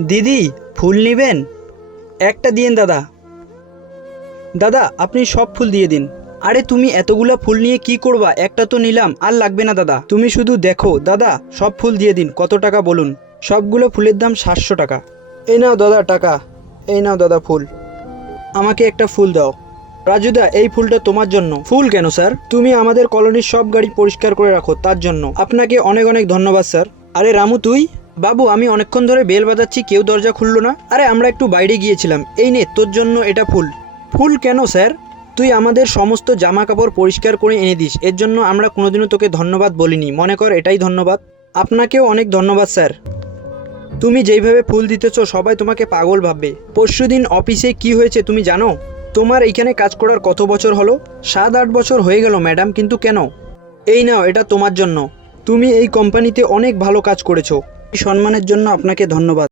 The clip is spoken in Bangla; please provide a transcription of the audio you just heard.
দিদি, ফুল নেবেন? একটা দিন দাদা। দাদা, আপনি সব ফুল দিয়ে দিন। আরে তুমি এতগুলা ফুল নিয়ে কি করবা? একটা তো নিলাম, আর লাগবে না দাদা। তুমি শুধু দেখো দাদা, সব ফুল দিয়ে দিন। কত টাকা বলুন? সবগুলো ফুলের দাম 700 টাকা। এই নাও দাদা টাকা। এই নাও দাদা ফুল। আমাকে একটা ফুল দাও। রাজুদা, এই ফুলটা তোমার জন্য। ফুল কেন স্যার? তুমি আমাদের কলোনির সব গাড়ি পরিষ্কার করে রাখো, তার জন্য। আপনাকে অনেক অনেক ধন্যবাদ স্যার। আরে রামু তুই? বাবু, আমি অনেকক্ষণ ধরে বেল বাজাচ্ছি, কেউ দরজা খুললো না। আরে আমরা একটু বাইরে গিয়েছিলাম। এই নে তোর জন্য এটা ফুল। ফুল কেন স্যার? তুই আমাদের সমস্ত জামা কাপড় পরিষ্কার করে এনে দিস, এর জন্য আমরা কোনোদিনও তোকে ধন্যবাদ বলিনি। মনে কর এটাই ধন্যবাদ। আপনাকেও অনেক ধন্যবাদ স্যার। তুমি যেইভাবে ফুল দিতেছো সবাই তোমাকে পাগল ভাববে। পরশুদিন অফিসে কি হয়েছে তুমি জানো? তোমার এইখানে কাজ করার কত বছর হলো? 7-8 বছর হয়ে গেল ম্যাডাম, কিন্তু কেন? এই নাও, এটা তোমার জন্য। তুমি এই কোম্পানিতে অনেক ভালো কাজ করেছো। এই সম্মানের জন্য আপনাকে ধন্যবাদ।